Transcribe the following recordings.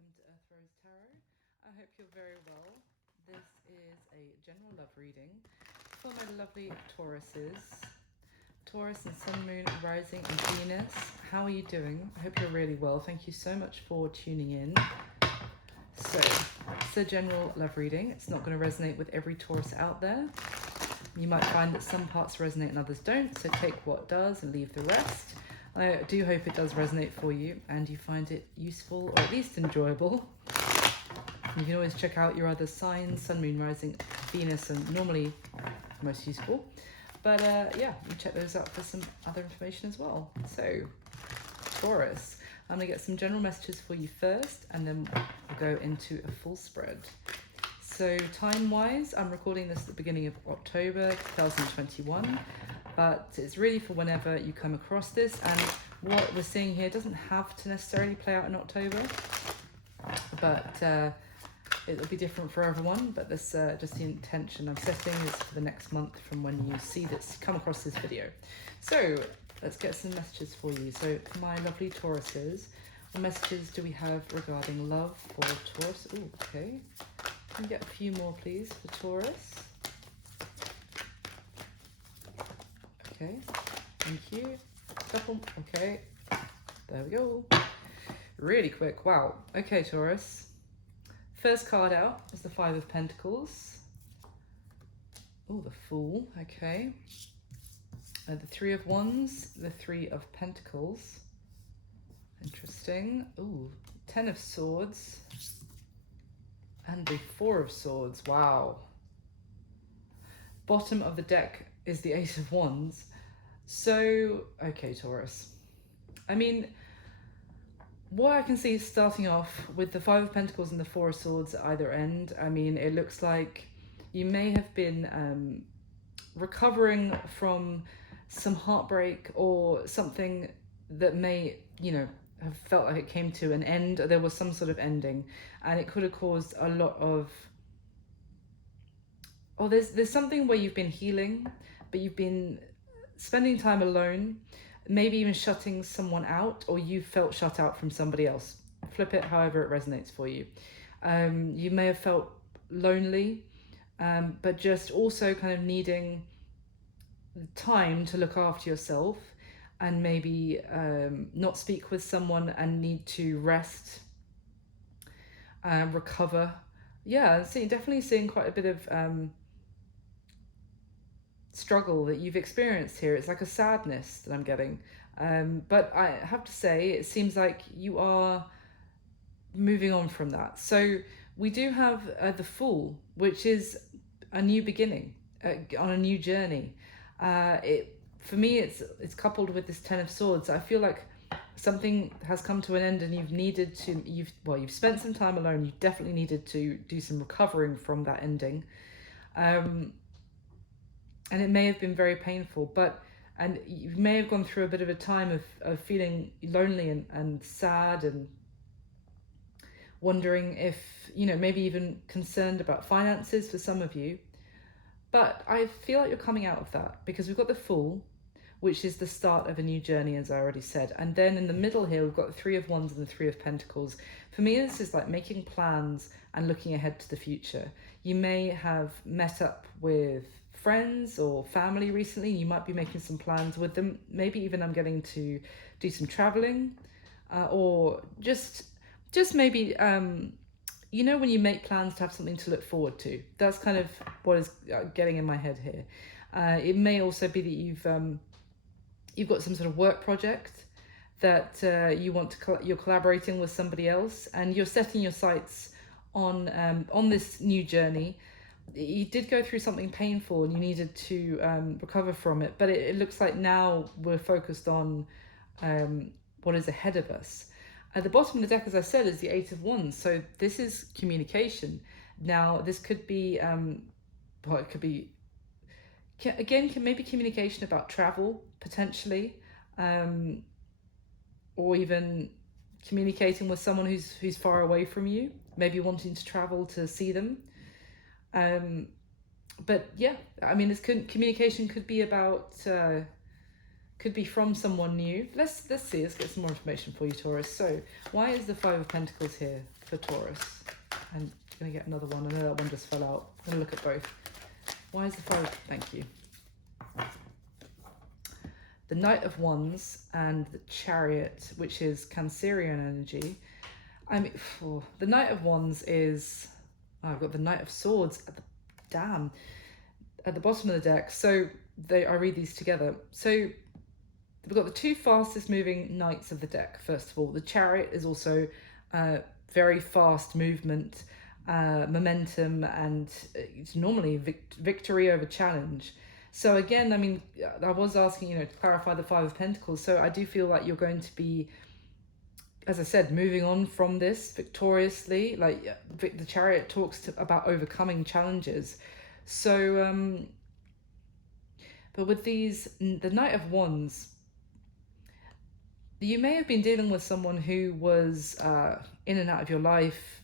welcome to Earth Rose Tarot. I hope you're very well. This is a general love reading for my lovely Tauruses. Taurus and Sun, Moon, Rising and Venus. How are you doing? I hope you're really well. Thank you so much for tuning in. So, it's a general love reading. It's not going to resonate with every Taurus out there. You might find that some parts resonate and others don't, so take what does and leave the rest. I do hope it does resonate for you and you find it useful or at least enjoyable. You can always check out your other signs, Sun, Moon, Rising, Venus, and normally most useful. But yeah, you check those out for some other information as well. So, Taurus, I'm going to get some general messages for you first and then we'll go into a full spread. So time-wise, I'm recording this at the beginning of October 2021, but it's really for whenever you come across this, and what we're seeing here doesn't have to necessarily play out in October, but it'll be different for everyone. But this just the intention I'm setting is for the next month from when you see this, come across this video. So let's get some messages for you. So for my lovely Tauruses, what messages do we have regarding love for Taurus? Ooh, okay. Can we get a few more, please, for Taurus? Okay, thank you. Couple, okay. There we go. Really quick, wow. Okay, Taurus. First card out is the Five of Pentacles. Oh, the Fool, okay. The Three of Wands, the Three of Pentacles. Interesting. Ooh, Ten of Swords. And the Four of Swords, wow. Bottom of the deck is the Ace of Wands. So, okay, Taurus. I mean, what I can see starting off with the Five of Pentacles and the Four of Swords at either end, I mean, it looks like you may have been recovering from some heartbreak or something that may, you know, have felt like it came to an end. There was some sort of ending, and it could have caused a lot of, oh, there's something where you've been healing, but you've been spending time alone, maybe even shutting someone out, or you felt shut out from somebody else. Flip it however it resonates for you. You may have felt lonely, but just also kind of needing time to look after yourself and maybe not speak with someone and need to rest, recover. Yeah, definitely seeing quite a bit of struggle that you've experienced here. It's like a sadness that I'm getting. But I have to say, it seems like you are moving on from that. So we do have the Fool, which is a new beginning, on a new journey. For me, it's coupled with this Ten of Swords. I feel like something has come to an end and you've needed to, you've spent some time alone. You definitely needed to do some recovering from that ending. And it may have been very painful, and you may have gone through a bit of a time of feeling lonely and sad and wondering if, you know, maybe even concerned about finances for some of you. But I feel like you're coming out of that because we've got the Fool, which is the start of a new journey, as I already said. And then in the middle here, we've got the Three of Wands and the Three of Pentacles. For me, this is like making plans and looking ahead to the future. You may have met up with friends or family recently. You might be making some plans with them. Maybe even I'm getting to do some traveling, or just maybe, you know, when you make plans to have something to look forward to. That's kind of what is getting in my head here. It may also be that you've got some sort of work project that you're collaborating with somebody else, and you're setting your sights on this new journey. You did go through something painful and you needed to recover from it, but it looks like now we're focused on what is ahead of us. At the bottom of the deck, as I said, is the Eight of Wands. So this is communication. Now, this could be, it could be, again, maybe communication about travel, potentially, or even communicating with someone who's far away from you, maybe wanting to travel to see them. But yeah, I mean, communication could be about Could be from someone new. Let's see. Let's get some more information for you, Taurus. So, why is the Five of Pentacles here for Taurus? And I'm going to get another one. I know that one just fell out. I'm going to look at both. Why is the Five? Thank you. The Knight of Wands and the Chariot, which is Cancerian energy. I mean, the Knight of Wands is... Oh, I've got the Knight of Swords at the... Damn. At the bottom of the deck. So, I read these together. So, we've got the two fastest moving knights of the deck, first of all. The Chariot is also very fast movement, momentum, and it's normally victory over challenge. So again, I mean, I was asking, to clarify the Five of Pentacles. So I do feel like you're going to be, as I said, moving on from this victoriously. Like the Chariot talks about overcoming challenges. So, but with the Knight of Wands, you may have been dealing with someone who was in and out of your life,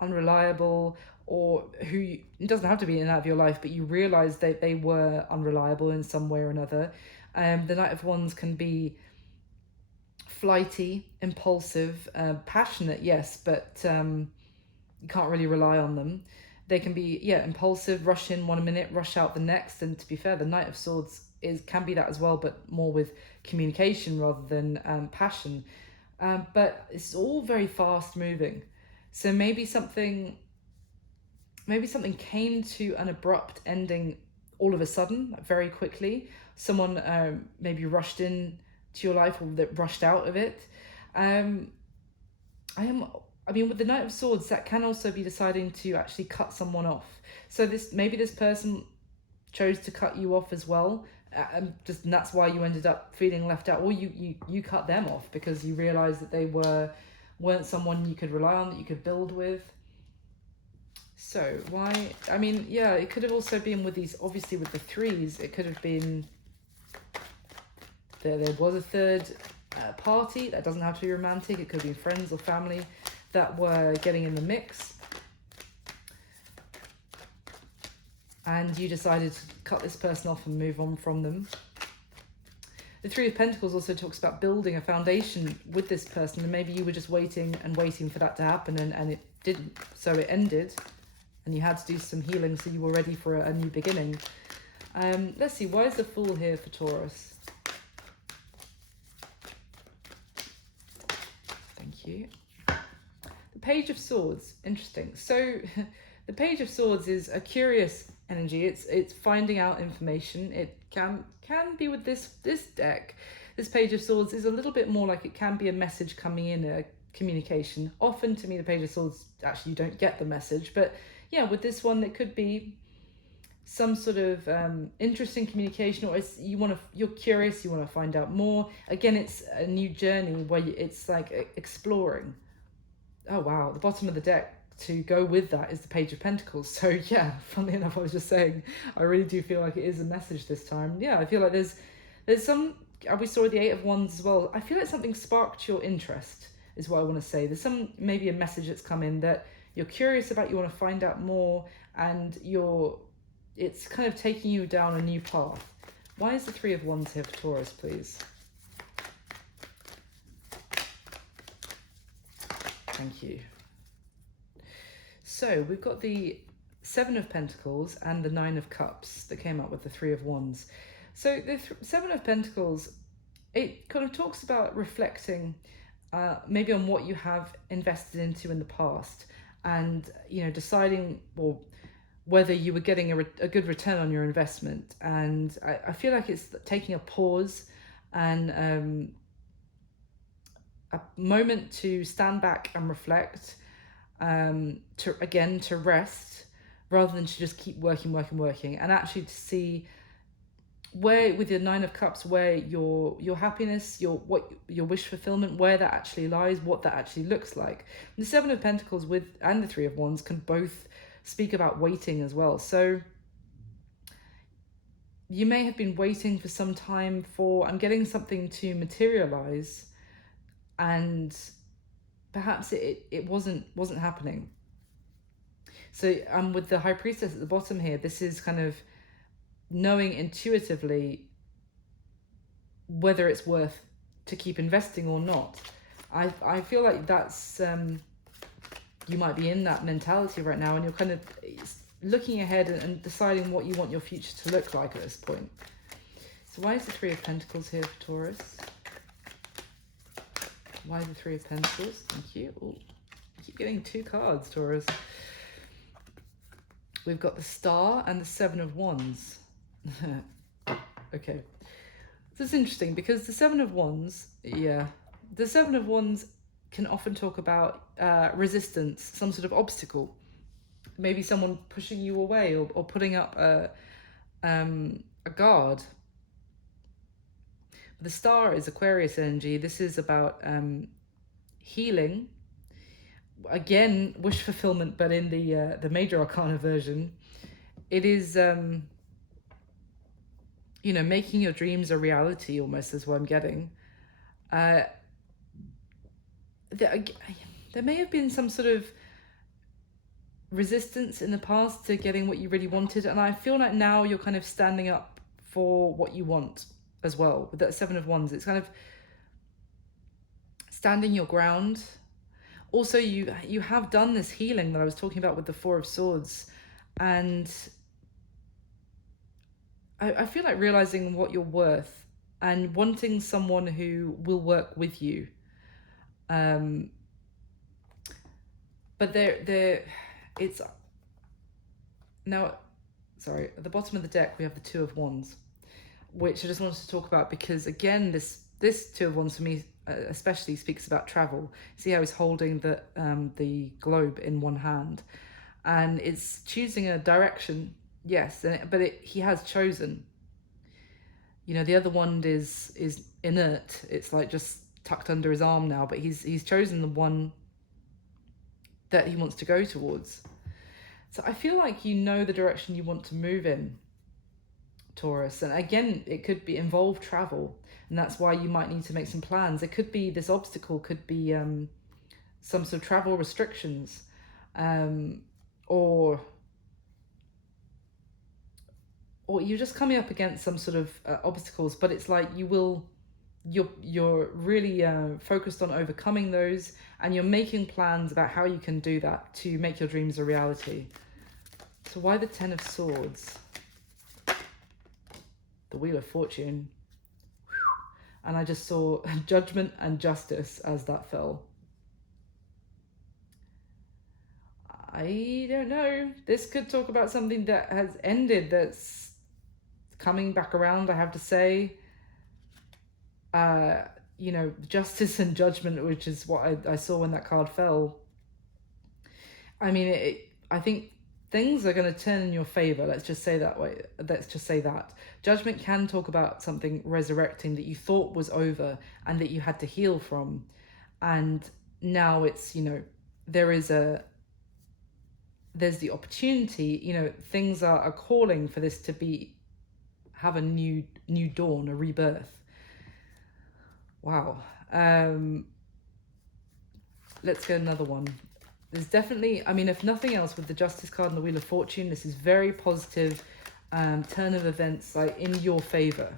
unreliable, or it doesn't have to be in and out of your life, but you realize that they were unreliable in some way or another. The Knight of Wands can be flighty, impulsive, passionate, yes, but you can't really rely on them. They can be, impulsive, rush in 1 minute, rush out the next. And to be fair, the Knight of Swords can be that as well, but more with communication rather than passion. But it's all very fast moving. So maybe something came to an abrupt ending all of a sudden, like very quickly. Someone maybe rushed in to your life or that rushed out of it. With the Knight of Swords, that can also be deciding to actually cut someone off. So maybe this person chose to cut you off as well. And that's why you ended up feeling left out, or you cut them off because you realized that they weren't someone you could rely on, that you could build with. So why? I mean, yeah, it could have also been with these. Obviously, with the threes, it could have been there was a third party. That doesn't have to be romantic. It could be friends or family that were getting in the mix, and you decided to cut this person off and move on from them. The Three of Pentacles also talks about building a foundation with this person, and maybe you were just waiting for that to happen, and it didn't, so it ended, and you had to do some healing, so you were ready for a new beginning. Let's see, why is the Fool here for Taurus? Thank you. The Page of Swords, interesting. So the Page of Swords is a curious energy. It's finding out information. It can be with this deck. This Page of Swords is a little bit more like it can be a message coming in, a communication. Often to me, the Page of Swords, actually you don't get the message, but yeah, with this one, it could be some sort of interesting communication, or you're curious, you want to find out more. Again, it's a new journey where it's like exploring. Oh wow, the bottom of the deck to go with that is the Page of Pentacles. So yeah, funnily enough, I was just saying, I really do feel like it is a message this time. Yeah, I feel like there's some, we saw the Eight of Wands as well. I feel like something sparked your interest is what I want to say. There's maybe a message that's come in that you're curious about, you want to find out more, and it's kind of taking you down a new path. Why is the Three of Wands here for Taurus, please? Thank you. So we've got the Seven of Pentacles and the Nine of Cups that came up with the Three of Wands. So the Seven of Pentacles, it kind of talks about reflecting maybe on what you have invested into in the past, and deciding whether you were getting a good return on your investment. And I feel like it's taking a pause and a moment to stand back and reflect, to rest, rather than to just keep working, and actually to see where, with your Nine of Cups, where your happiness, your wish fulfillment, where that actually lies, what that actually looks like. The Seven of Pentacles and the Three of Wands can both speak about waiting as well. So you may have been waiting for some time I'm getting something to materialize, and perhaps it wasn't happening. So with the High Priestess at the bottom here, this is kind of knowing intuitively whether it's worth to keep investing or not. I feel like that's you might be in that mentality right now, and you're kind of looking ahead and deciding what you want your future to look like at this point. So why is the Three of Pentacles here for Taurus? Why the Three of Pentacles? Thank you. Ooh, I keep getting 2 cards, Taurus. We've got the Star and the Seven of Wands. Okay. This is interesting because the Seven of Wands, the Seven of Wands can often talk about resistance, some sort of obstacle. Maybe someone pushing you away or putting up a guard. The Star is Aquarius energy. This is about healing. Again, wish fulfillment, but in the Major Arcana version, it is you know, making your dreams a reality. Almost is what I'm getting. There may have been some sort of resistance in the past to getting what you really wanted, and I feel like now you're kind of standing up for what you want as well. With that Seven of Wands, it's kind of standing your ground. Also, you have done this healing that I was talking about with the Four of Swords, and I feel like realizing what you're worth and wanting someone who will work with you. But it's now, sorry, at the bottom of the deck we have the Two of Wands, which I just wanted to talk about because again, this Two of Wands for me especially speaks about travel. See how he's holding the globe in one hand, and it's choosing a direction. Yes, but he has chosen. You know, the other wand is inert. It's like just tucked under his arm now, but he's chosen the one that he wants to go towards. So I feel like you know the direction you want to move in, Taurus. And again, it could involve travel, and that's why you might need to make some plans. It could be this obstacle, could be some sort of travel restrictions, or you're just coming up against some sort of obstacles, but it's like you're really focused on overcoming those, and you're making plans about how you can do that to make your dreams a reality. So why the Ten of Swords? The Wheel of Fortune. And I just saw Judgment and Justice as that fell. I don't know. This could talk about something that has ended, that's coming back around, I have to say. You know, Justice and Judgment, which is what I saw when that card fell. I mean, I think things are going to turn in your favor. Let's just say that way. Let's just say that. Judgment can talk about something resurrecting that you thought was over and that you had to heal from. And now it's, you know, there's the opportunity, you know, things are calling for this to have a new dawn, a rebirth. Wow. Let's get another one. There's definitely, I mean, if nothing else, with the Justice card and the Wheel of Fortune, this is very positive turn of events, like in your favor.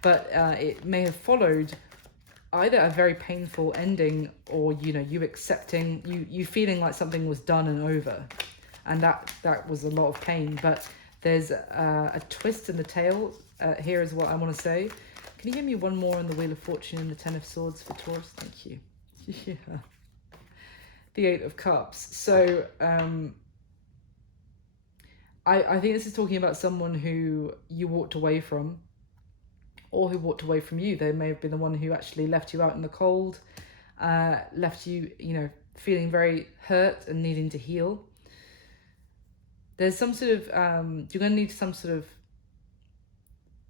But it may have followed either a very painful ending, or, you know, you accepting, you feeling like something was done and over. And that was a lot of pain. But there's a twist in the tail here is what I want to say. Can you give me one more on the Wheel of Fortune and the Ten of Swords for Taurus? Thank you. Yeah. The Eight of Cups. So I think this is talking about someone who you walked away from, or who walked away from you. They may have been the one who actually left you out in the cold, left you, you know, feeling very hurt and needing to heal. There's some sort of, you're going to need some sort of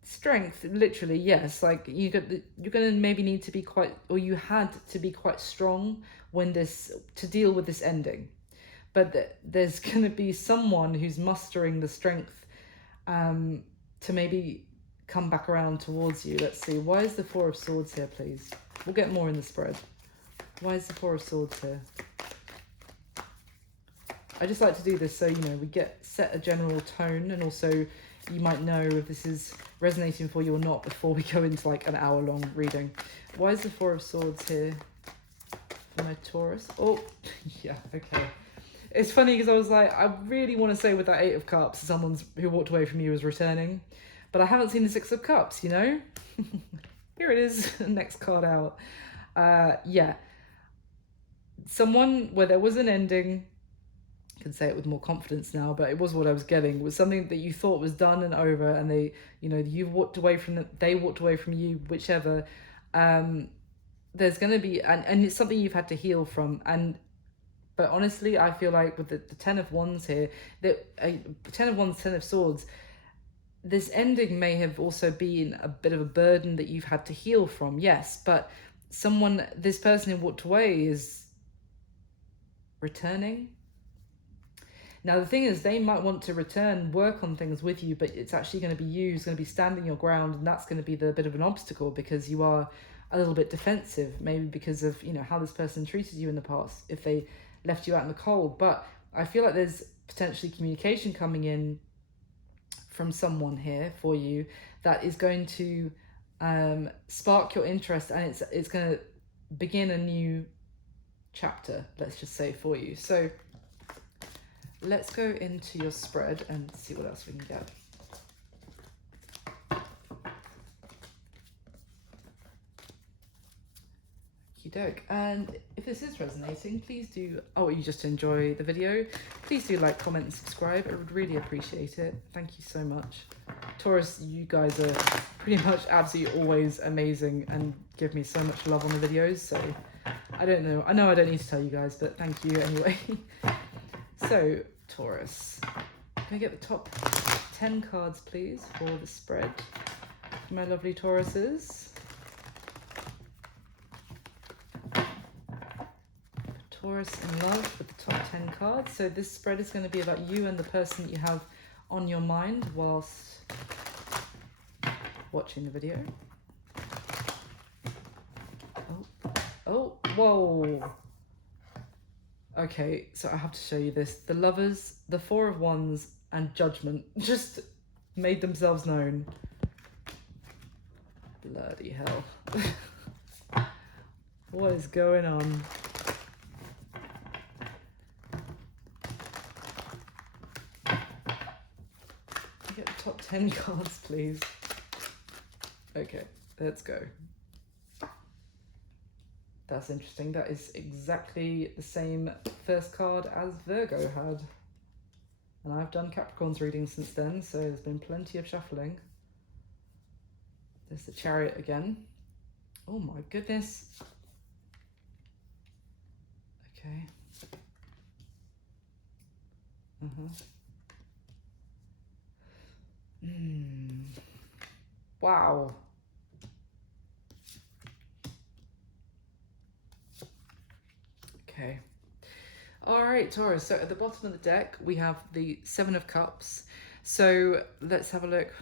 strength, literally, yes. Like you're going to maybe need to be quite, or you had to be quite strong to deal with this ending. But there's going to be someone who's mustering the strength to maybe come back around towards you. Let's see. Why is the Four of Swords here, please? We'll get more in the spread. Why is the Four of Swords here? I just like to do this so, you know, we set a general tone, and also you might know if this is resonating for you or not before we go into like an hour-long reading. Why is the Four of Swords here for my Taurus? Oh, yeah, okay. It's funny because I was like, I really want to say with that Eight of Cups, someone who walked away from you is returning. But I haven't seen the Six of Cups, you know? Here it is, next card out. Yeah. Someone where there was an ending, I can say it with more confidence now, but it was what I was getting, was something that you thought was done and over, and they, you know, you walked away from them, they walked away from you, whichever. There's going to be, and it's something you've had to heal from. But honestly, I feel like with the Ten of Wands here, that Ten of Wands, Ten of Swords, this ending may have also been a bit of a burden that you've had to heal from, yes, but this person who walked away is returning. Now, the thing is, they might want to return, work on things with you, but it's actually going to be you who's going to be standing your ground, and that's going to be the bit of an obstacle because you are a little bit defensive, maybe because of, you know, how this person treated you in the past, if they left you out in the cold. But I feel like there's potentially communication coming in from someone here for you that is going to spark your interest, and it's going to begin a new chapter, let's just say, for you. So let's go into your spread and see what else we can get. Doke. And if this is resonating, please do, you just enjoy the video, please do like, comment and subscribe. I would really appreciate it. Thank you so much. Taurus, you guys are pretty much absolutely always amazing and give me so much love on the videos, so I know I don't need to tell you guys, but thank you anyway. So Taurus, can I get the top 10 cards please for the spread for my lovely Tauruses? Taurus in love with the top 10 cards. So this spread is going to be about you and the person that you have on your mind whilst watching the video. Oh, whoa. Okay, so I have to show you this. The Lovers, the Four of Wands, and Judgment just made themselves known. Bloody hell. What is going on? Top 10 cards, please. Okay, let's go. That's interesting. That is exactly the same first card as Virgo had. And I've done Capricorn's reading since then, so there's been plenty of shuffling. There's the Chariot again. Oh my goodness. Okay. Wow. Okay. All right, Taurus. So at the bottom of the deck, we have the Seven of Cups. So let's have a look.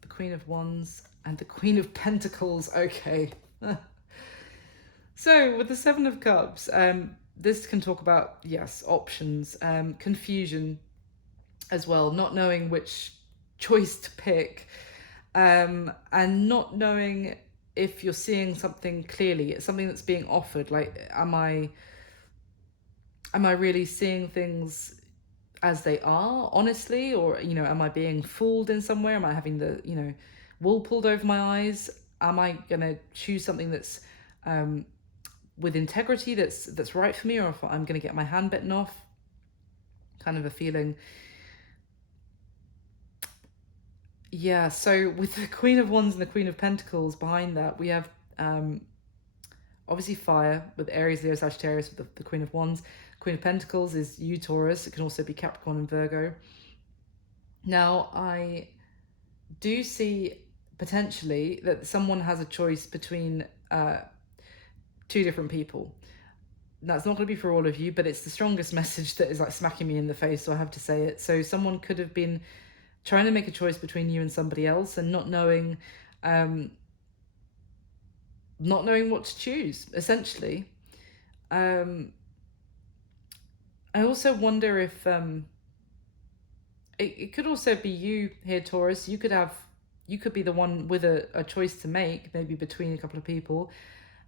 The Queen of Wands and the Queen of Pentacles. Okay. So with the Seven of Cups, this can talk about, yes, options, confusion as well, not knowing which choice to pick, and not knowing if you're seeing something clearly. It's something that's being offered. Like, am I really seeing things as they are, honestly, or, you know, am I being fooled in some way? Am I having the, you know, wool pulled over my eyes? Am I gonna choose something that's with integrity, that's right for me, or if I'm gonna get my hand bitten off? Kind of a feeling. Yeah, so with the Queen of Wands and the Queen of Pentacles behind that, we have obviously fire with Aries, Leo, Sagittarius with the Queen of Wands. Queen of Pentacles is you, Taurus. It can also be Capricorn and Virgo. Now, I do see potentially that someone has a choice between two different people. That's not going to be for all of you, but it's the strongest message that is like smacking me in the face, so I have to say it. So someone could have been trying to make a choice between you and somebody else and not knowing what to choose, essentially. I also wonder if it could also be you here, Taurus. You could be the one with a choice to make, maybe between a couple of people,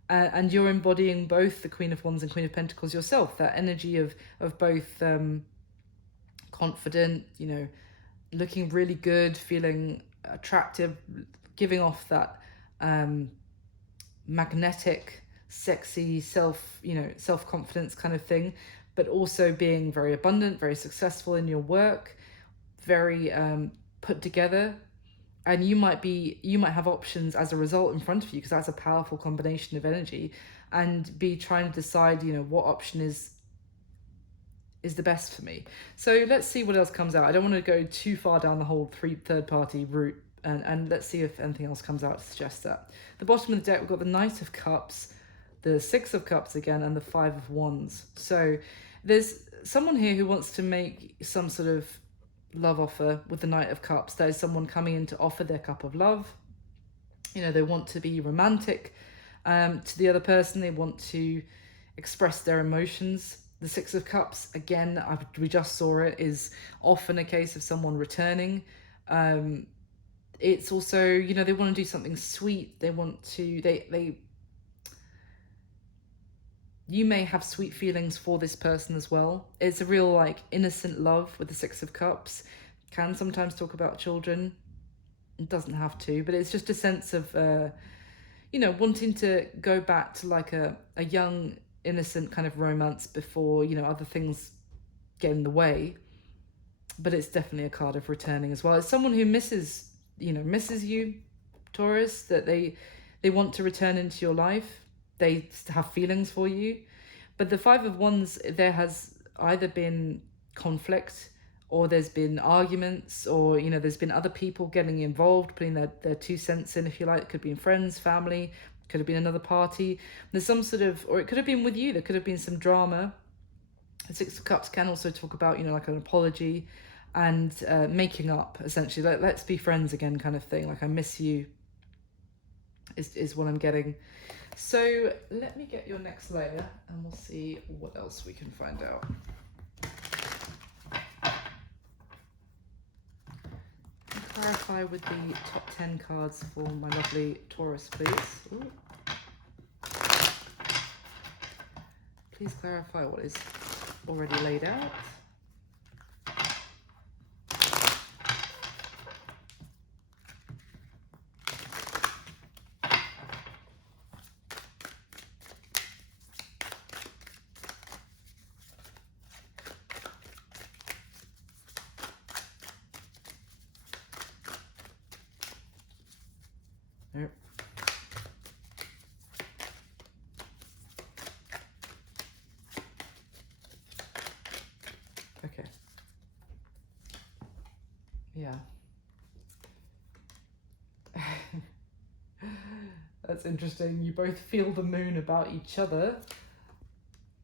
and you're embodying both the Queen of Wands and Queen of Pentacles yourself. That energy of both confident, looking really good, feeling attractive, giving off that magnetic, sexy self-confidence kind of thing, but also being very abundant, very successful in your work, very put together. And you might have options as a result in front of you, because that's a powerful combination of energy, and be trying to decide what option is the best for me. So let's see what else comes out. I don't want to go too far down the whole third party route, and let's see if anything else comes out to suggest that. The bottom of the deck, we've got the Knight of Cups, the Six of Cups again, and the Five of Wands. So there's someone here who wants to make some sort of love offer with the Knight of Cups. There's someone coming in to offer their cup of love. They want to be romantic to the other person. They want to express their emotions. The Six of Cups, again, we just saw it, is often a case of someone returning. It's also, they want to do something sweet. They want to, you may have sweet feelings for this person as well. It's a real innocent love with the Six of Cups. Can sometimes talk about children. It doesn't have to, but it's just a sense of, wanting to go back to a young, innocent kind of romance before, other things get in the way. But it's definitely a card of returning as well. It's someone who misses you, Taurus, that they want to return into your life. They have feelings for you. But the Five of Wands, there has either been conflict, or there's been arguments, or there's been other people getting involved, putting their 2 cents in, if you like. It could be in friends, family, could have been another party. There's some sort of, or it could have been with you, there could have been some drama. The Six of Cups can also talk about an apology and making up, essentially. Let's be friends again kind of thing. I miss you is what I'm getting. So let me get your next layer and we'll see what else we can find out. Clarify with the top 10 cards for my lovely Taurus, please. Ooh. Please clarify what is already laid out. Nope. Okay. Yeah. That's interesting. You both feel the moon about each other.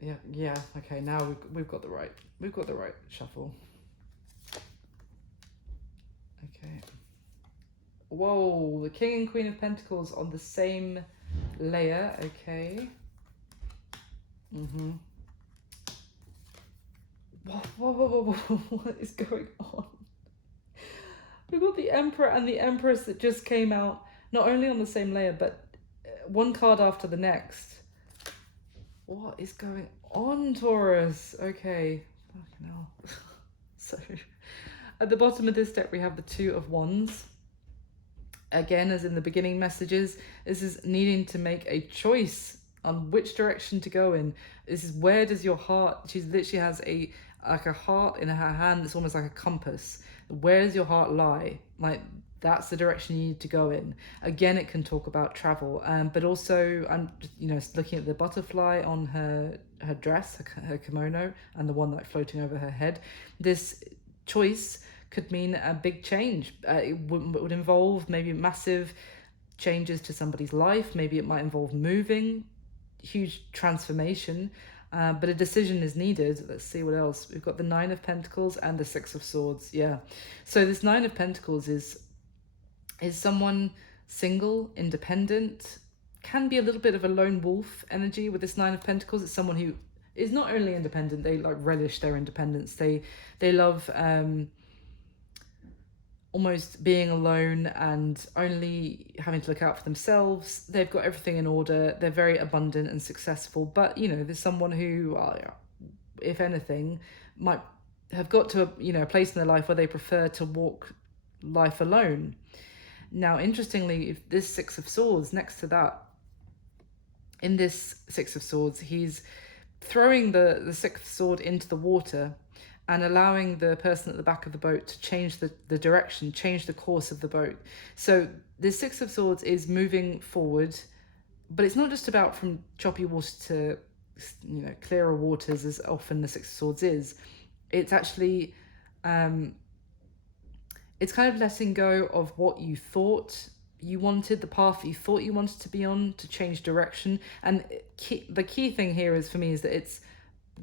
Yeah. Okay, now we've got the right shuffle. Okay. Whoa, the King and Queen of Pentacles on the same layer. Okay. Whoa. What is going on? We've got the Emperor and the Empress that just came out, not only on the same layer, but one card after the next. What is going on, Taurus? Okay. Fucking hell. So, at the bottom of this deck, we have the Two of Wands. Again, as in the beginning messages, this is needing to make a choice on which direction to go in. This is, where does your heart, she literally has a heart in her hand that's almost like a compass. Where does your heart lie? That's the direction you need to go in. Again, it can talk about travel, but also I'm looking at the butterfly on her dress, her kimono, and the one floating over her head. This choice could mean a big change. It would involve maybe massive changes to somebody's life. Maybe it might involve moving, huge transformation, but a decision is needed. Let's see what else. We've got the Nine of Pentacles and the Six of Swords. Yeah. So this Nine of Pentacles is someone single, independent, can be a little bit of a lone wolf energy with this Nine of Pentacles. It's someone who is not only independent, they relish their independence. They love almost being alone and only having to look out for themselves. They've got everything in order. They're very abundant and successful. But, you know, there's someone who, if anything, might have got to a place in their life where they prefer to walk life alone. Now, interestingly, if this Six of Swords next to that, in this Six of Swords, he's throwing the Sixth Sword into the water and allowing the person at the back of the boat to change the direction, change the course of the boat. So the Six of Swords is moving forward, but it's not just about from choppy water to, you know, clearer waters, as often the Six of Swords is. It's actually, it's kind of letting go of what you thought you wanted, the path that you thought you wanted to be on, to change direction. And the key thing here is, for me, is that it's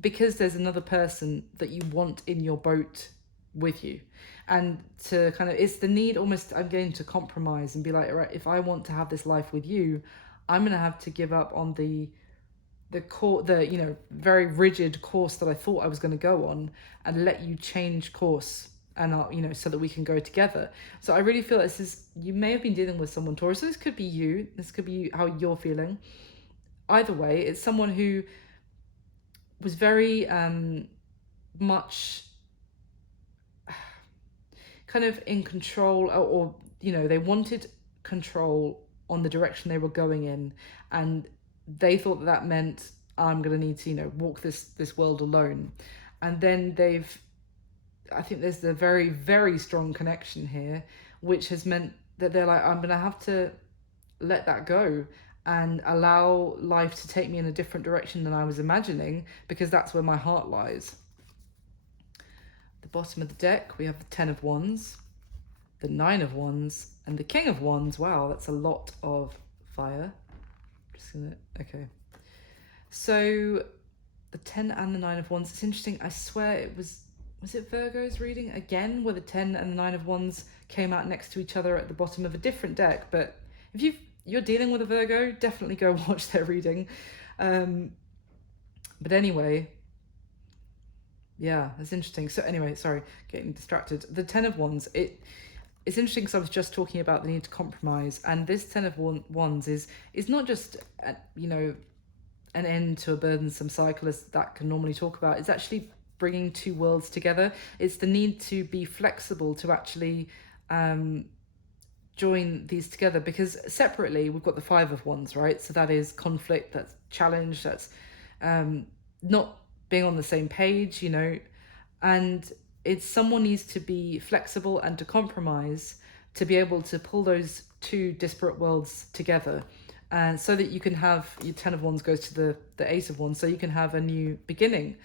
because there's another person that you want in your boat with you, and to kind of, it's the need almost, I'm getting to compromise and be like, all right, if I want to have this life with you, I'm going to have to give up on the you know, very rigid course that I thought I was going to go on, and let you change course, and you know, so that we can go together. So I really feel this is, you may have been dealing with someone, Taurus. So this could be you. This could be how you're feeling. Either way, it's someone who was very much kind of in control, or you know, they wanted control on the direction they were going in, and they thought that meant, I'm going to need to, you know, walk this world alone. And then I think there's a very, very strong connection here, which has meant that they're like, I'm going to have to let that go and allow life to take me in a different direction than I was imagining, because that's where my heart lies. At the bottom of the deck, we have the Ten of Wands, the Nine of Wands, and the King of Wands. Wow, that's a lot of fire. Okay. So the 10 and the 9 of Wands, it's interesting. I swear it was it Virgo's reading again, where the 10 and the 9 of Wands came out next to each other at the bottom of a different deck. But if you're dealing with a Virgo, definitely go watch their reading. But anyway, yeah, that's interesting. So anyway, sorry, getting distracted. The 10 of Wands, it's interesting because I was just talking about the need to compromise, and this Ten of Wands is not just you know, an end to a burdensome cycle as that can normally talk about. It's actually bringing two worlds together. It's the need to be flexible, to actually join these together, because separately we've got the Five of Wands, right? So that is conflict, that's challenge, that's not being on the same page, you know, and it's someone needs to be flexible and to compromise to be able to pull those two disparate worlds together, and so that you can have your Ten of Wands goes to the Ace of Wands, so you can have a new beginning.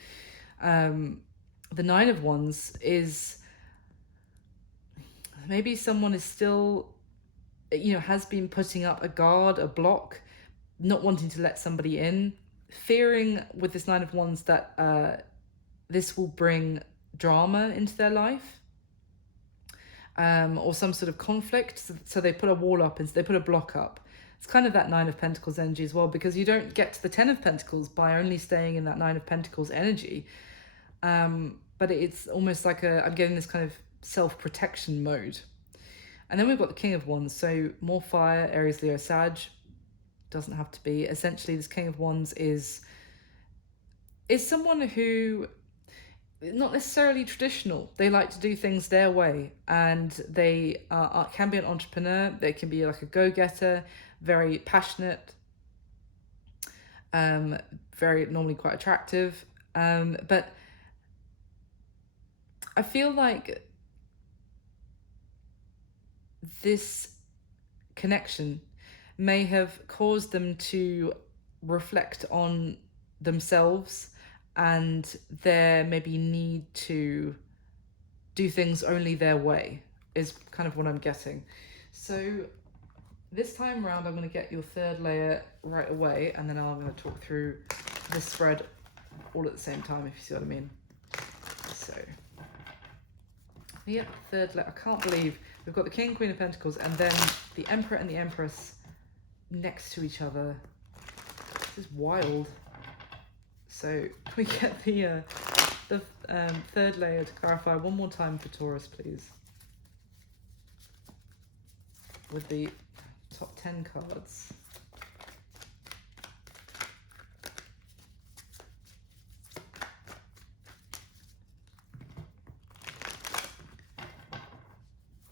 The Nine of Wands is maybe someone is still, you know, has been putting up a guard, a block, not wanting to let somebody in, fearing with this Nine of Wands that this will bring drama into their life, or some sort of conflict. So they put a wall up, and they put a block up. It's kind of that Nine of Pentacles energy as well, because you don't get to the Ten of Pentacles by only staying in that Nine of Pentacles energy. But it's almost like I'm getting this kind of self-protection mode. And then we've got the King of Wands, so more fire, Aries, Leo, Sag. Doesn't have to be. Essentially, this King of Wands is someone who, not necessarily traditional. They like to do things their way, and they can be an entrepreneur. They can be like a go-getter, very passionate, very normally quite attractive. But I feel like this connection may have caused them to reflect on themselves and their maybe need to do things only their way, is kind of what I'm getting. So this time around, I'm going to get your third layer right away, and then I'm going to talk through this spread all at the same time, if you see what I mean. So, yeah, third layer. I can't believe we've got the King, Queen of Pentacles, and then the Emperor and the Empress next to each other. This is wild. So can we get the third layer to clarify one more time for Taurus, please? with the top 10 cards.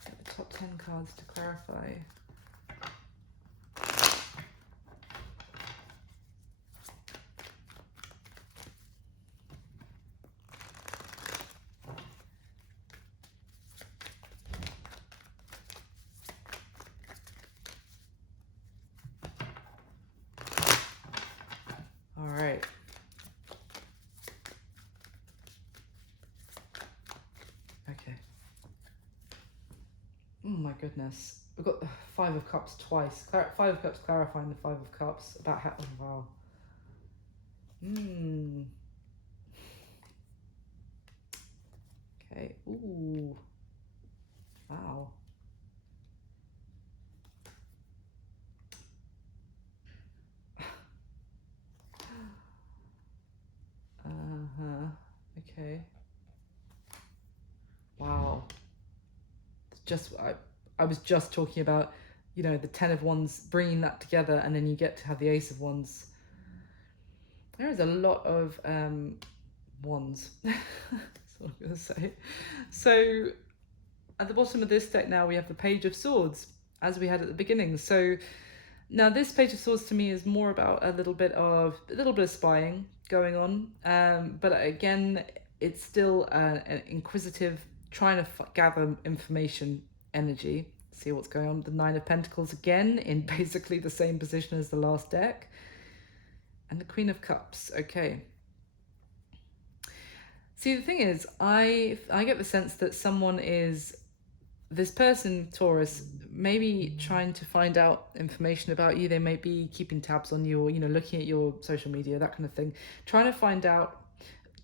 Get the top 10 cards to clarify. All right. Okay. Oh my goodness. We've got the Five of Cups twice. Five of Cups clarifying the Five of Cups about how... Oh, wow. Okay. Ooh. Wow. Okay. Wow. Just I was just talking about, you know, the Ten of Wands, bringing that together, and then you get to have the Ace of Wands. There is a lot of wands. That's what I'm going to say. So at the bottom of this deck now we have the Page of Swords, as we had at the beginning. So now this Page of Swords to me is more about a little bit of spying going on, but again, it's still an inquisitive, trying to gather information energy, see what's going on. The Nine of Pentacles again in basically the same position as the last deck, and the Queen of Cups. Okay. See, the thing is, I get the sense that this person, Taurus, maybe trying to find out information about you. They may be keeping tabs on you, or, you know, looking at your social media, that kind of thing. Trying to find out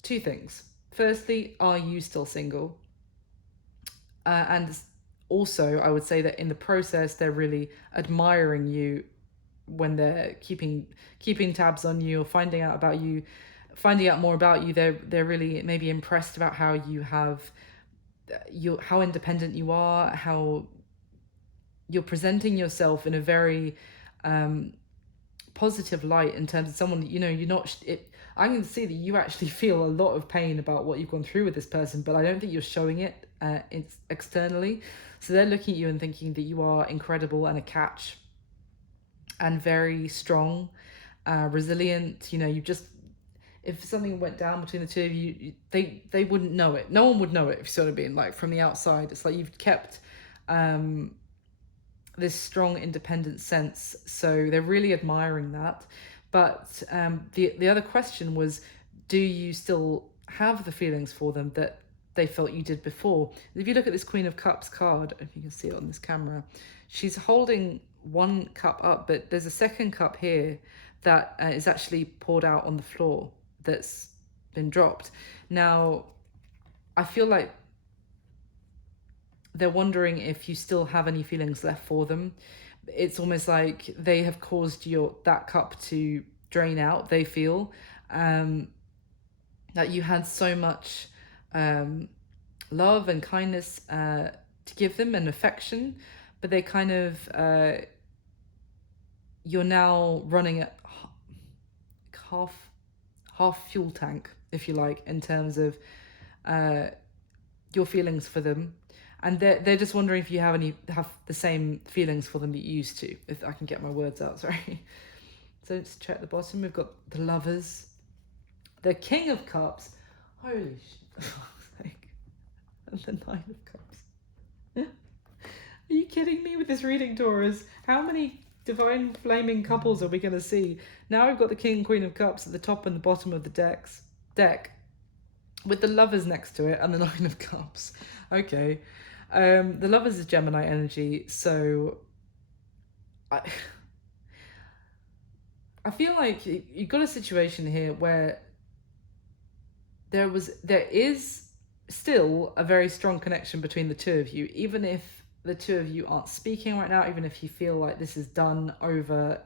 two things. Firstly, are you still single? And also, I would say that in the process, they're really admiring you when they're keeping tabs on you, or finding out more about you. They're really maybe impressed about how you have how independent you are, how you're presenting yourself in a very positive light in terms of someone that, you know, you're not I can see that you actually feel a lot of pain about what you've gone through with this person, but I don't think you're showing it externally. So they're looking at you and thinking that you are incredible and a catch, and very strong, resilient. You know, you just, if something went down between the two of you, they wouldn't know it. No one would know it, if you sort of being like from the outside. It's like you've kept this strong independent sense, so they're really admiring that. But the other question was, do you still have the feelings for them that they felt you did before? If you look at this Queen of Cups card, if you can see it on this camera, she's holding one cup up, but there's a second cup here that is actually poured out on the floor, that's been dropped. Now, I feel like they're wondering if you still have any feelings left for them. It's almost like they have caused that cup to drain out. They feel that you had so much love and kindness to give them, and affection, but they kind of you're now running at half fuel tank, if you like, in terms of your feelings for them. And they're just wondering if you have the same feelings for them that you used to, if I can get my words out, sorry. So let's check the bottom. We've got the Lovers, the King of Cups, holy shit, and the Nine of Cups. Are you kidding me with this reading, Taurus? How many divine flaming couples are we going to see? Now we've got the King and Queen of Cups at the top and the bottom of the deck, with the Lovers next to it, and the Nine of Cups. Okay. The Lovers is Gemini energy, so I feel like you've got a situation here where there is still a very strong connection between the two of you, even if the two of you aren't speaking right now, even if you feel like this is done, over,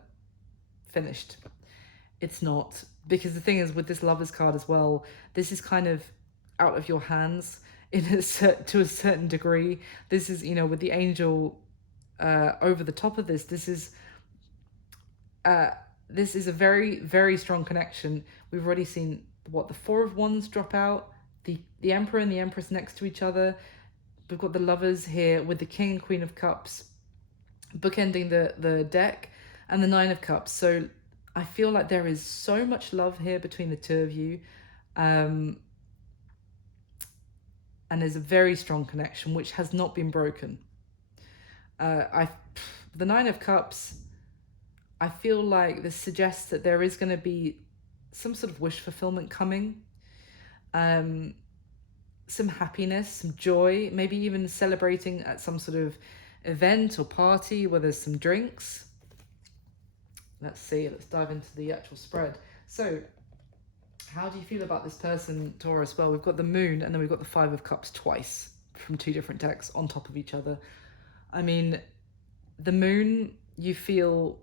finished. It's not, because the thing is, with this Lovers card as well, this is kind of out of your hands to a certain degree. This is, you know, with the angel over the top of this. This is a very, very strong connection. We've already seen what the Four of Wands drop out, the Emperor and the Empress next to each other. We've got the Lovers here with the King and Queen of Cups bookending the deck, and the Nine of Cups. So I feel like there is so much love here between the two of you, and there's a very strong connection which has not been broken. The Nine of Cups, I feel like this suggests that there is going to be some sort of wish fulfillment coming, some happiness, some joy, maybe even celebrating at some sort of event or party where there's some drinks. Let's see, let's dive into the actual spread. So how do you feel about this person, Taurus? Well, we've got the Moon and then we've got the Five of Cups twice from two different decks on top of each other. I mean, the Moon, you feel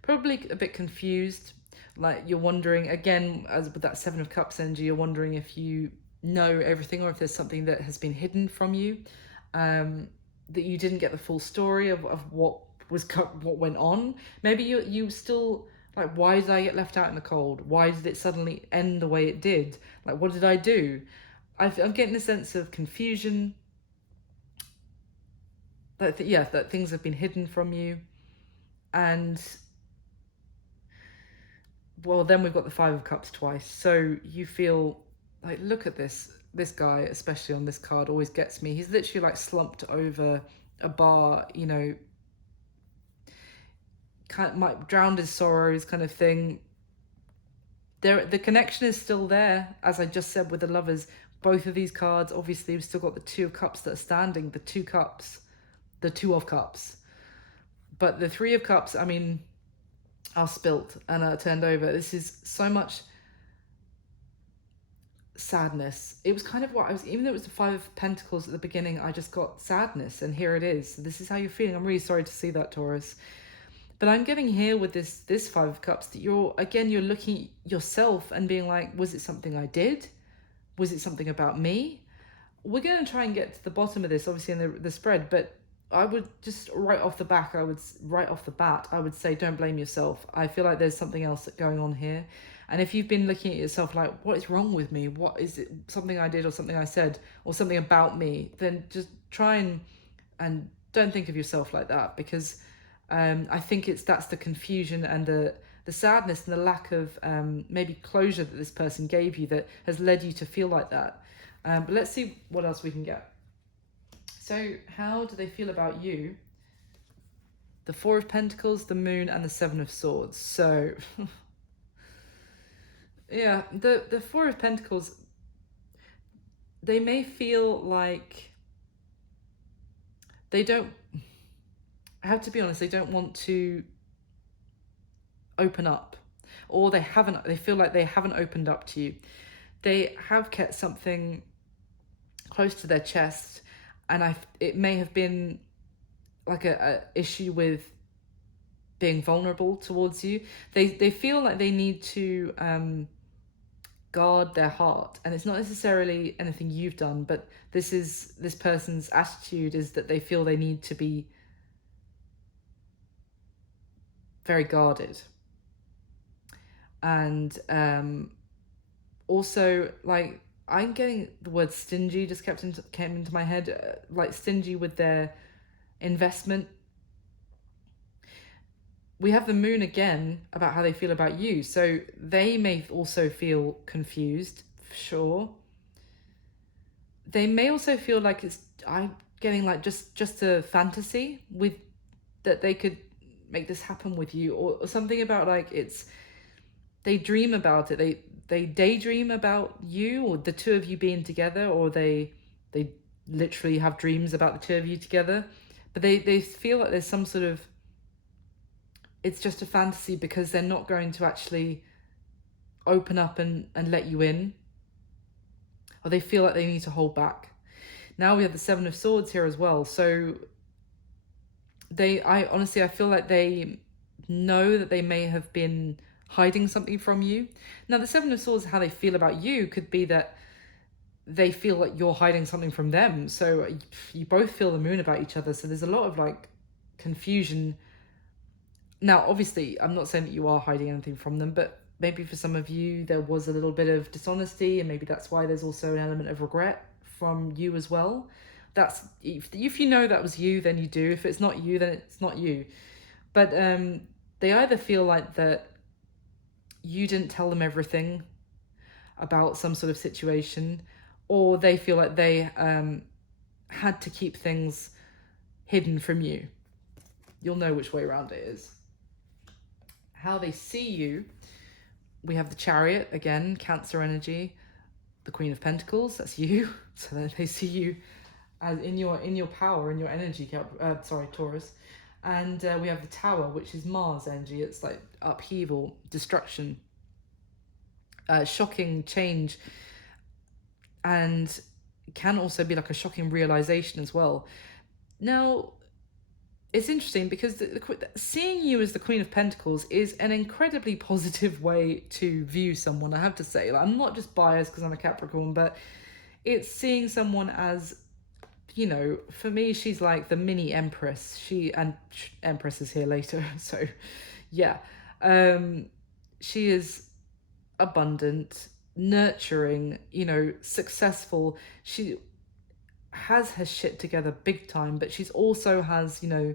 probably a bit confused, like you're wondering, again, as with that Seven of Cups energy, you're wondering if you know everything or if there's something that has been hidden from you, that you didn't get the full story of what went on. Maybe you still like, why did I get left out in the cold? Why did it suddenly end the way it did? Like, what did I do? I'm getting a sense of confusion, that that things have been hidden from you. And well, then we've got the Five of Cups twice. So you feel like, look at this guy, especially on this card, always gets me. He's literally like slumped over a bar, you know, kind of might drowned his sorrows kind of thing. The connection is still there, as I just said with the Lovers. Both of these cards, obviously, we've still got the Two of Cups that are standing, the Two Cups, the Two of Cups. But the Three of Cups, I mean, are spilt and are turned over. This is so much sadness. It was kind of what I was, even though it was the Five of Pentacles at the beginning, I just got sadness, and here it is. This is how you're feeling. I'm really sorry to see that, Taurus. But I'm getting here with this Five of Cups that you're looking at yourself and being like, was it something I did? Was it something about me? We're going to try and get to the bottom of this, obviously, in the spread, but I would just right off the bat, I would say, don't blame yourself. I feel like there's something else going on here. And if you've been looking at yourself like, what is wrong with me? What is it? Something I did or something I said or something about me? Then just try and don't think of yourself like that, because I think that's the confusion and the sadness and the lack of maybe closure that this person gave you that has led you to feel like that. But let's see what else we can get. So how do they feel about you? The Four of Pentacles, the Moon, and the Seven of Swords. So yeah, the Four of Pentacles, they may feel like they don't, I have to be honest, they don't want to open up, or they feel like they haven't opened up to you. They have kept something close to their chest, and it may have been like a issue with being vulnerable towards you. They feel like they need to guard their heart, and it's not necessarily anything you've done, but this person's attitude is that they feel they need to be very guarded. And also, like, I'm getting the word stingy just came into my head, like stingy with their investment. We have the Moon again about how they feel about you, so they may also feel confused, for sure. They may also feel like I'm getting like just a fantasy with that they could make this happen with you, or something about like they dream about it, they daydream about you or the two of you being together, or they literally have dreams about the two of you together, but they feel like there's some sort of, it's just a fantasy because they're not going to actually open up and let you in, or they feel like they need to hold back. Now we have the Seven of Swords here as well, so I honestly feel like they know that they may have been hiding something from you. Now the Seven of Swords, how they feel about you could be that they feel like you're hiding something from them. So you both feel the moon about each other. So there's a lot of like confusion. Now, obviously, I'm not saying that you are hiding anything from them, but maybe for some of you, there was a little bit of dishonesty, and maybe that's why there's also an element of regret from you as well. That's if you know that was you, then you do. If it's not you, then it's not you. But they either feel like that you didn't tell them everything about some sort of situation, or they feel like they had to keep things hidden from you. You'll know which way around it is. How they see you, we have the Chariot, again, Cancer energy, the Queen of Pentacles, that's you. So they see you as in your power, in your energy, Taurus. And we have the Tower, which is Mars energy. It's like upheaval, destruction, shocking change, and can also be like a shocking realization as well. Now, it's interesting because seeing you as the Queen of Pentacles is an incredibly positive way to view someone, I have to say. Like, I'm not just biased because I'm a Capricorn, but it's seeing someone as, you know, for me, she's like the mini Empress. Empress is here later, so yeah. She is abundant, nurturing, you know, successful. She has her shit together big time, but she's also has, you know,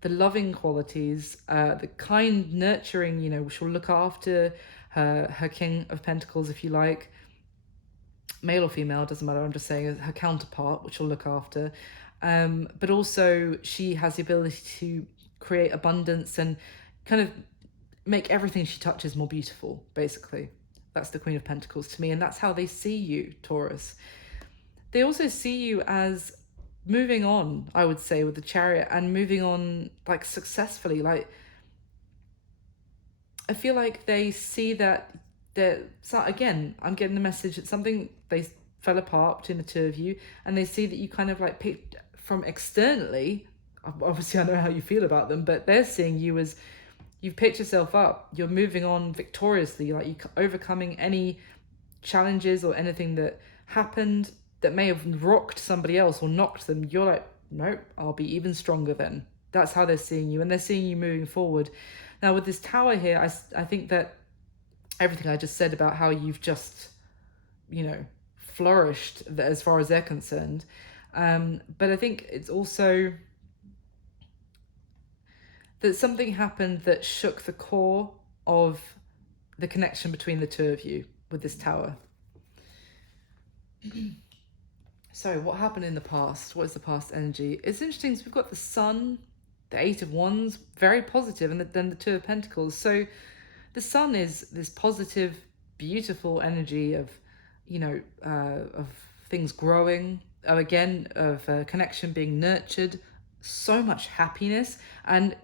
the loving qualities, the kind, nurturing, you know, she'll look after her King of Pentacles, if you like, male or female, doesn't matter, I'm just saying her counterpart, which she'll look after. But also she has the ability to create abundance and kind of make everything she touches more beautiful, basically. That's the Queen of Pentacles to me, and that's how they see you, Taurus. They also see you as moving on, I would say, with the Chariot, and moving on like successfully. Like, I feel like they see that so again, I'm getting the message that something, they fell apart between the two of you, and they see that you kind of like picked from externally. Obviously I know how you feel about them, but they're seeing you as you've picked yourself up, you're moving on victoriously, like you overcoming any challenges or anything that happened that may have rocked somebody else or knocked them. You're like, nope, I'll be even stronger then. That's how they're seeing you, and they're seeing you moving forward. Now with this Tower here, I think that everything I just said about how you've just, you know, flourished as far as they're concerned. But I think it's also that something happened that shook the core of the connection between the two of you with this Tower. So what happened in the past? What is the past energy? It's interesting. So we've got the Sun, the Eight of Wands, very positive, and then the Two of Pentacles. So the Sun is this positive, beautiful energy of, you know, of things growing, of connection being nurtured, so much happiness and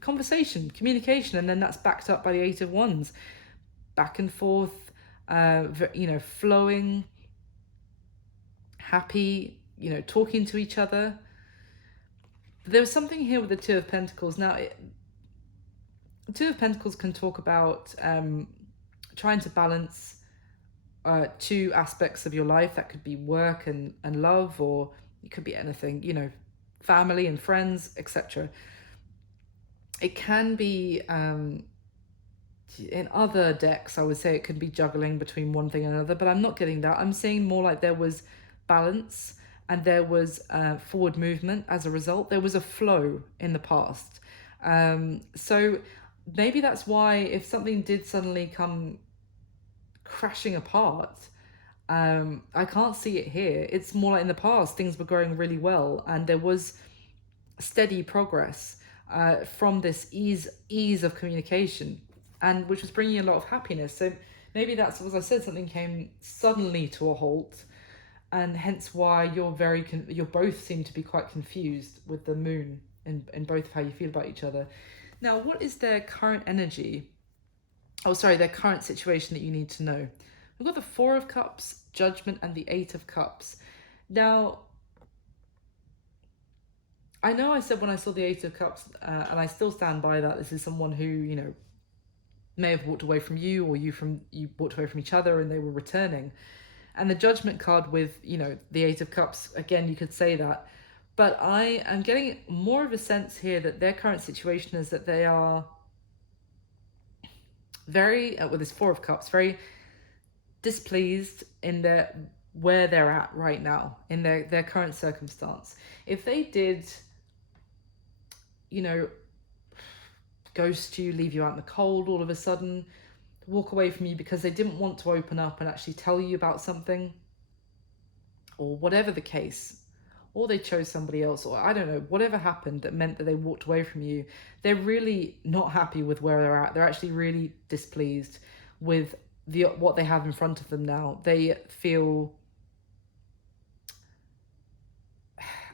conversation, communication, and then that's backed up by the Eight of Wands, back and forth, you know, flowing, happy, you know, talking to each other. But there was something here with the Two of Pentacles. Now, Two of Pentacles can talk about trying to balance two aspects of your life. That could be work and love, or it could be anything, you know, family and friends, etc. It can be, in other decks, I would say it could be juggling between one thing and another, but I'm not getting that. I'm seeing more like there was balance and there was forward movement as a result. There was a flow in the past. So maybe that's why if something did suddenly come crashing apart, I can't see it here. It's more like in the past, things were going really well and there was steady progress from this ease of communication, and which was bringing a lot of happiness. So maybe that's, as I said, something came suddenly to a halt, and hence why you're both seem to be quite confused with the moon in both of how you feel about each other. Now, what is their current energy? Oh, sorry, their current situation that you need to know. We've got the Four of Cups, Judgment, and the Eight of Cups. Now, I know I said when I saw the Eight of Cups, and I still stand by that, this is someone who, you know, may have walked away from you, or you walked away from each other and they were returning. And the Judgment card with, you know, the Eight of Cups, again, you could say that. But I am getting more of a sense here that their current situation is that they are very, with this Four of Cups, very displeased in their where they're at right now, in their current circumstance. If they did, you know, ghost you, leave you out in the cold all of a sudden, walk away from you because they didn't want to open up and actually tell you about something, or whatever the case, or they chose somebody else, or I don't know, whatever happened that meant that they walked away from you, they're really not happy with where they're at. They're actually really displeased with what they have in front of them now. They feel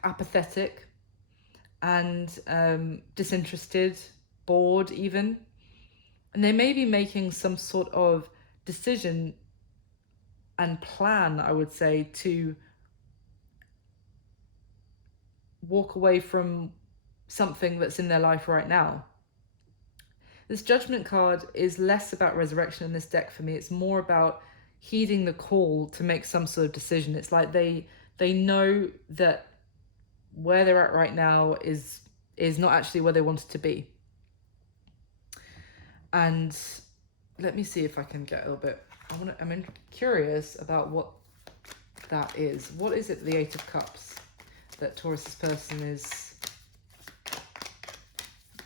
apathetic and disinterested, bored even. And they may be making some sort of decision and plan, I would say, to walk away from something that's in their life right now. This Judgment card is less about resurrection in this deck for me. It's more about heeding the call to make some sort of decision. It's like they know that where they're at right now is not actually where they wanted to be. And let me see if I can get a little bit. I'm curious about what that is. What is it, the Eight of Cups, that Taurus's person is?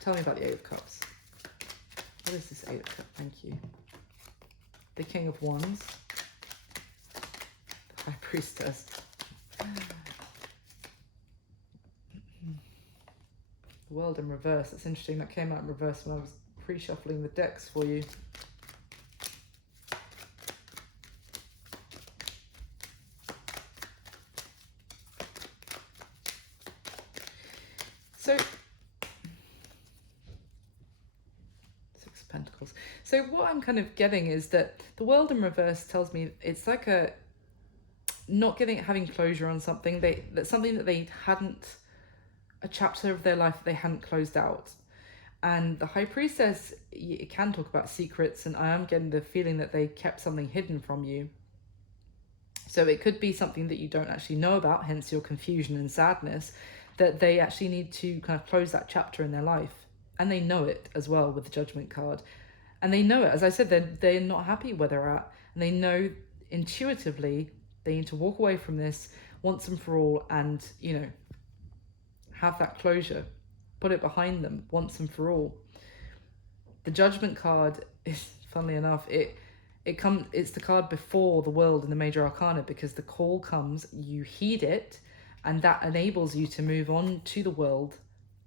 Tell me about the Eight of Cups. What is this Eight of Cups? Thank you. The King of Wands. The High Priestess. The World in reverse. That's interesting. That came out in reverse when I was pre-shuffling the decks for you. So, Six of Pentacles. So what I'm kind of getting is that the World in reverse tells me it's like a not having closure on something. That's something that they hadn't, a chapter of their life that they hadn't closed out. And the High Priestess, it can talk about secrets, and I am getting the feeling that they kept something hidden from you. So it could be something that you don't actually know about, hence your confusion and sadness, that they actually need to kind of close that chapter in their life. And they know it as well with the Judgment card. And they know it, as I said, they're not happy where they're at. And they know intuitively they need to walk away from this once and for all and, you know, have that closure. Put it behind them once and for all. The Judgment card is, funnily enough, it's the card before the World in the Major Arcana, because the call comes, you heed it, and that enables you to move on to the World,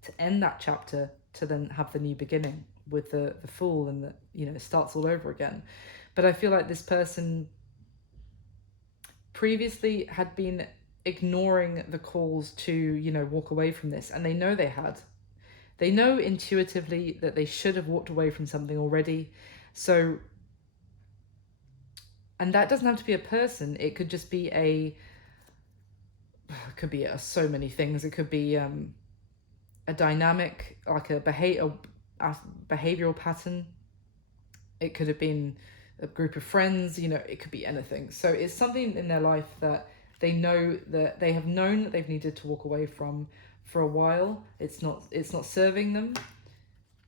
to end that chapter, to then have the new beginning with the Fool, and it starts all over again. But I feel like this person previously had been ignoring the calls to, walk away from this, and they know they had. They know intuitively that they should have walked away from something already. So, and that doesn't have to be a person. It could just be so many things. It could be a dynamic, like a behavioral pattern. It could have been a group of friends, it could be anything. So it's something in their life that they know that they have known that they've needed to walk away from for a while. It's not serving them,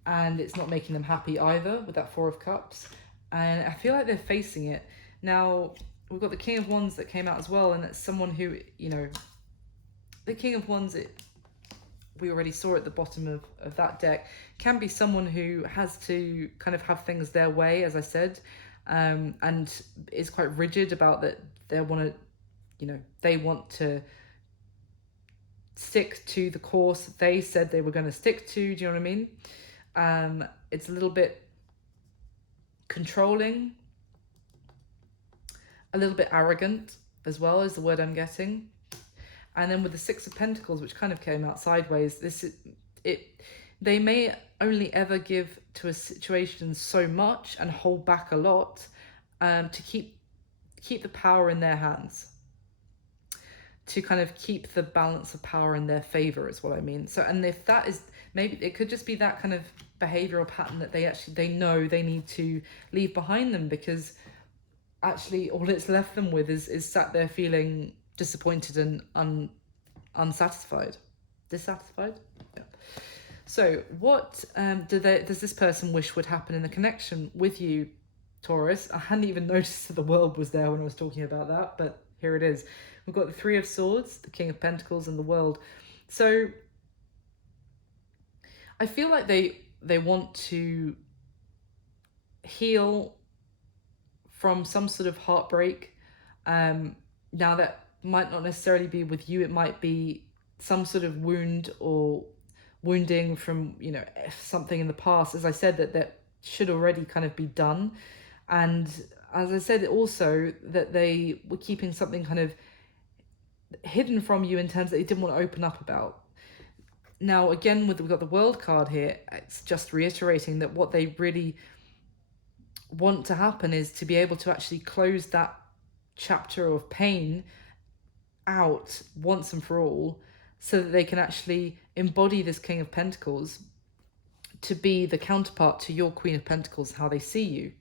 and it's not making them happy either with that Four of Cups. And I feel like they're facing it. Now, we've got the King of Wands that came out as well, and it's someone who, the King of Wands, we already saw at the bottom of that deck, can be someone who has to kind of have things their way, as I said, and is quite rigid about that. They want to stick to the course they said they were going to stick to. Do you know what I mean? It's a little bit controlling, a little bit arrogant as well, is the word I'm getting. And then with the Six of Pentacles, which kind of came out sideways, they may only ever give to a situation so much and hold back a lot to keep the power in their hands, to kind of keep the balance of power in their favor, is what I mean. So, and if that is, maybe it could just be that kind of behavioral pattern that they know they need to leave behind them, because actually all it's left them with is sat there feeling disappointed and unsatisfied. Dissatisfied? Yeah. So what does this person wish would happen in the connection with you, Taurus? I hadn't even noticed that the world was there when I was talking about that, but here it is. We've got the Three of Swords, the King of Pentacles, and the World. So I feel like they want to heal from some sort of heartbreak. Now that might not necessarily be with you, it might be some sort of wound or wounding from, you know, something in the past. As I said, that should already kind of be done. And as I said, also that they were keeping something kind of hidden from you in terms that they didn't want to open up about. Now, again, we've got the World card here. It's just reiterating that what they really want to happen is to be able to actually close that chapter of pain out once and for all, so that they can actually embody this King of Pentacles to be the counterpart to your Queen of Pentacles, how they see you.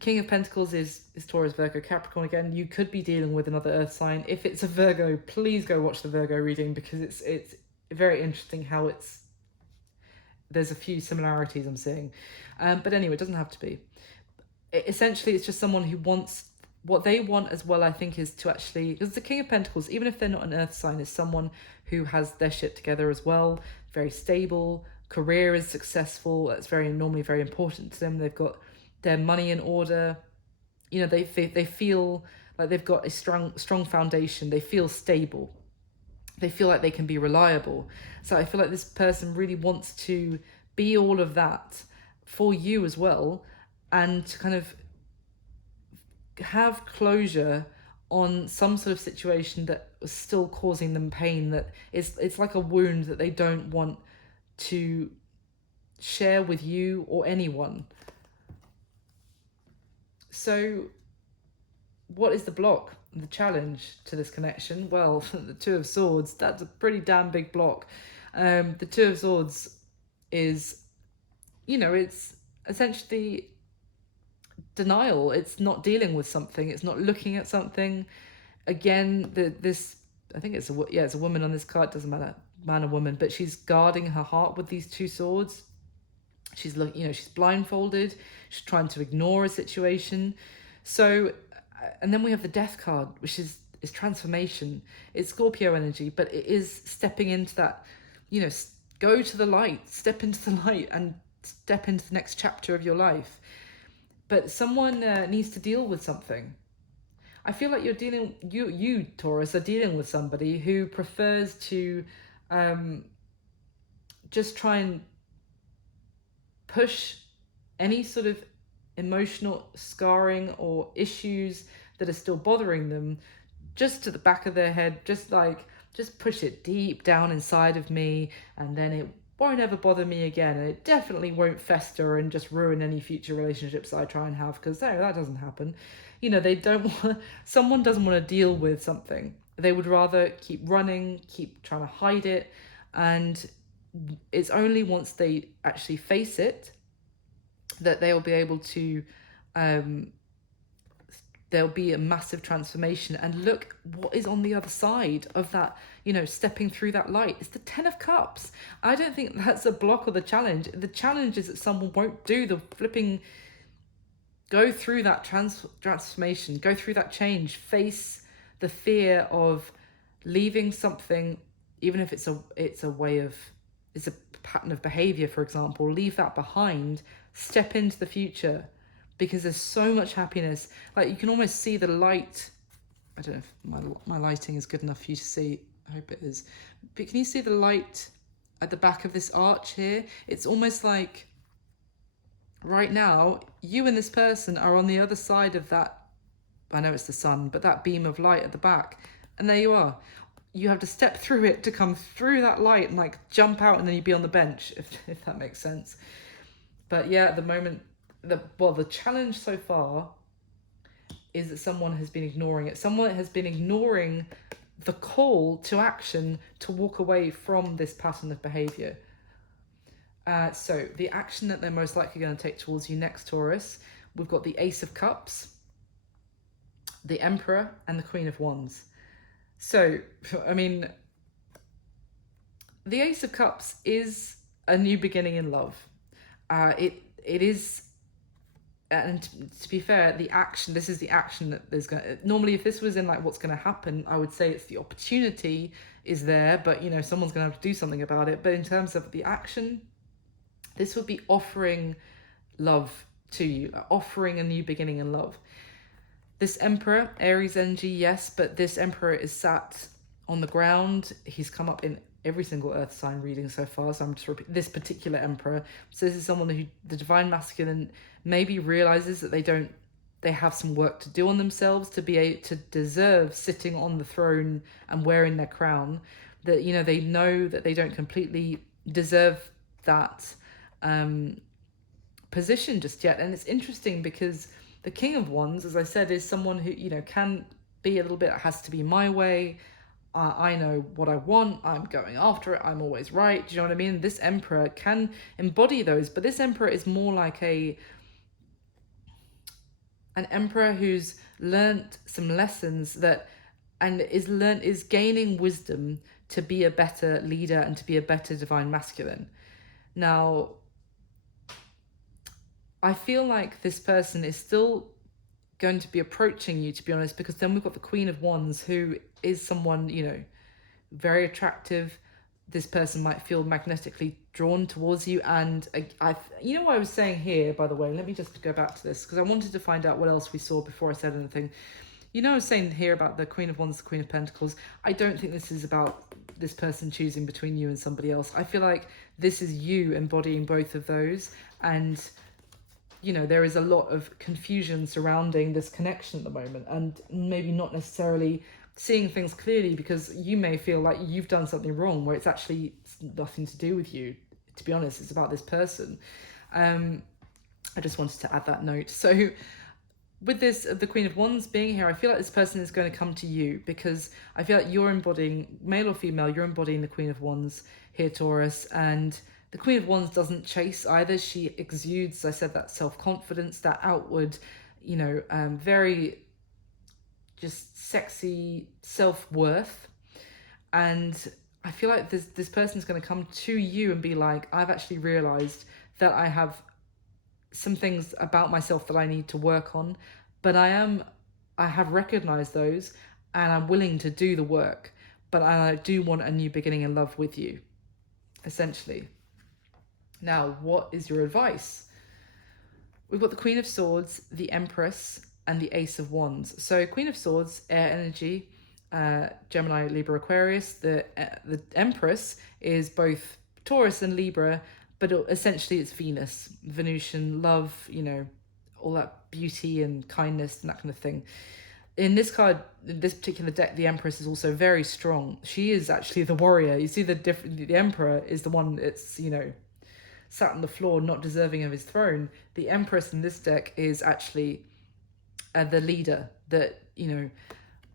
King of Pentacles is Taurus, Virgo, Capricorn. Again, you could be dealing with another earth sign. If it's a Virgo, please go watch the Virgo reading, because it's very interesting how there's a few similarities I'm seeing. But anyway, it doesn't have to be. Essentially, it's just someone who wants, what they want as well, I think, is to actually, because the King of Pentacles, even if they're not an earth sign, is someone who has their shit together as well, very stable, career is successful, that's normally very important to them, they've got their money in order, you know, they feel like they've got a strong foundation, they feel stable, they feel like they can be reliable. So I feel like this person really wants to be all of that for you as well, and to kind of have closure on some sort of situation that was still causing them pain, that it's like a wound that they don't want to share with you or anyone. So what is the block, the challenge to this connection? Well, the Two of Swords, that's a pretty damn big block. The Two of Swords is, you know, it's essentially denial. It's not dealing with something, it's not looking at something. Again, this, I think it's a woman on this card, doesn't matter, man or woman, but she's guarding her heart with these two swords. She's looking, you know, she's blindfolded, she's trying to ignore a situation. So, and then we have the Death card, which is transformation. It's Scorpio energy, but it is stepping into that, you know, go to the light, step into the light and step into the next chapter of your life. But someone needs to deal with something. I feel like you Taurus are dealing with somebody who prefers to just try and push any sort of emotional scarring or issues that are still bothering them just to the back of their head, just push it deep down inside of me, and then it won't ever bother me again, and it definitely won't fester and just ruin any future relationships I try and have, because no, that doesn't happen. You know, someone doesn't want to deal with something. They would rather keep running, keep trying to hide it, and it's only once they actually face it that they'll be able to there'll be a massive transformation. And look what is on the other side of that, you know, stepping through that light. It's the Ten of Cups. I don't think that's a block or the challenge. The challenge is that someone won't do the flipping, go through that transformation, go through that change, face the fear of leaving something, even if it's a way of, it's a pattern of behavior, for example. Leave that behind, step into the future, because there's so much happiness. Like, you can almost see the light. I don't know if my lighting is good enough for you to see. I hope it is. But can you see the light at the back of this arch here? It's almost like right now, you and this person are on the other side of that, I know it's the sun, but that beam of light at the back. And there you are. You have to step through it to come through that light and like jump out, and then you'd be on the bench, if that makes sense. But yeah, at the moment, the challenge so far is that someone has been ignoring it. Someone has been ignoring the call to action to walk away from this pattern of behavior. So the action that they're most likely going to take towards you next, Taurus, we've got the Ace of Cups. the Emperor and the Queen of Wands. So, I mean, the Ace of Cups is a new beginning in love. It is, and to be fair, the action, this is the action that there's going to, normally if this was in like what's going to happen, I would say it's the opportunity is there, but you know, someone's going to have to do something about it. But in terms of the action, this would be offering love to you, offering a new beginning in love. This Emperor, Aries energy, yes, but this Emperor is sat on the ground. He's come up in every single earth sign reading so far, so I'm just repeating this particular Emperor. So this is someone who the divine masculine maybe realizes that they have some work to do on themselves to be able to deserve sitting on the throne and wearing their crown. That, you know, they know that they don't completely deserve that position just yet. And it's interesting because the King of Wands, as I said, is someone who, you know, can be a little bit, it has to be my way. I know what I want. I'm going after it. I'm always right. Do you know what I mean? This Emperor can embody those, but this Emperor is more like an Emperor who's learnt some lessons that, and is gaining wisdom to be a better leader and to be a better divine masculine. Now, I feel like this person is still going to be approaching you, to be honest, because then we've got the Queen of Wands, who is someone, you know, very attractive. This person might feel magnetically drawn towards you. And you know what I was saying here, by the way, let me just go back to this because I wanted to find out what else we saw before I said anything. You know, I was saying here about the Queen of Wands, the Queen of Pentacles. I don't think this is about this person choosing between you and somebody else. I feel like this is you embodying both of those. And you know, there is a lot of confusion surrounding this connection at the moment, and maybe not necessarily seeing things clearly because you may feel like you've done something wrong where it's actually nothing to do with you. To be honest, it's about this person. I just wanted to add that note. So with this, the Queen of Wands being here, I feel like this person is going to come to you because I feel like you're embodying, male or female, you're embodying the Queen of Wands here, Taurus. And the Queen of Wands doesn't chase either. She exudes, I said, that self-confidence, that outward, you know, very just sexy self-worth. And I feel like this person's going to come to you and be like, I've actually realized that I have some things about myself that I need to work on, but I have recognized those and I'm willing to do the work, but I do want a new beginning in love with you, essentially. Now, what is your advice? We've got the Queen of Swords, the Empress, and the Ace of Wands. So Queen of Swords, air energy, Gemini, Libra, Aquarius. The Empress is both Taurus and Libra, but essentially it's Venus, Venusian, love, you know, all that beauty and kindness and that kind of thing. In this card, in this particular deck, the Empress is also very strong. She is actually the warrior. You see the Emperor is the one that's, you know, sat on the floor, not deserving of his throne. The Empress in this deck is actually the leader that, you know,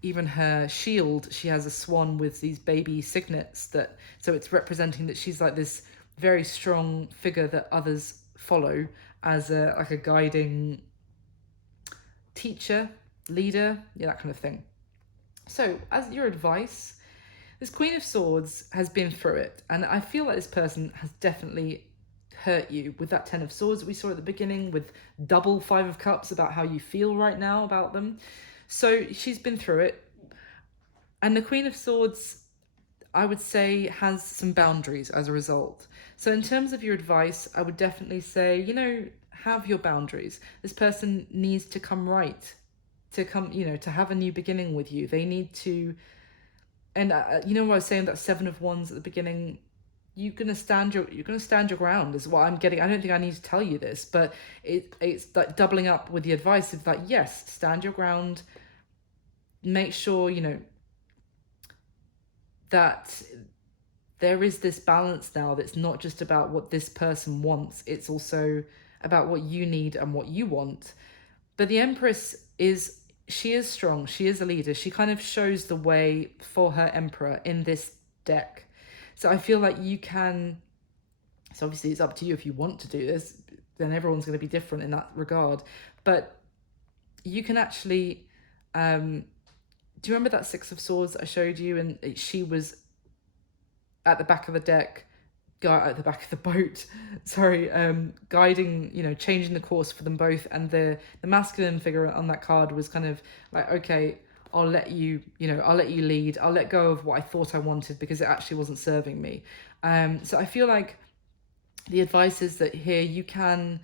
even her shield, she has a swan with these baby cygnets that, so it's representing that she's like this very strong figure that others follow as like a guiding teacher, leader, yeah, that kind of thing. So as your advice, this Queen of Swords has been through it, and I feel like this person has definitely hurt you with that Ten of Swords that we saw at the beginning, with double Five of Cups about how you feel right now about them. So she's been through it, and the Queen of Swords, I would say, has some boundaries as a result. So in terms of your advice, I would definitely say, you know, have your boundaries. This person needs to come right, to come, you know, to have a new beginning with you. They need to, and you know what I was saying, that Seven of Wands at the beginning, you're gonna stand your ground is what I'm getting. I don't think I need to tell you this, but it's like doubling up with the advice of like, yes, stand your ground. Make sure, you know, that there is this balance now that's not just about what this person wants, it's also about what you need and what you want. But the Empress she is strong, she is a leader, she kind of shows the way for her Emperor in this deck. So I feel like you can, so obviously it's up to you if you want to do this, then everyone's going to be different in that regard, but you can actually Do you remember that Six of Swords I showed you? And she was at the back of the deck, at the back of the boat, sorry, guiding, changing the course for them both. And the masculine figure on that card was kind of like, okay, I'll let you lead. I'll let go of what I thought I wanted because it actually wasn't serving me. So I feel like the advice is that here you can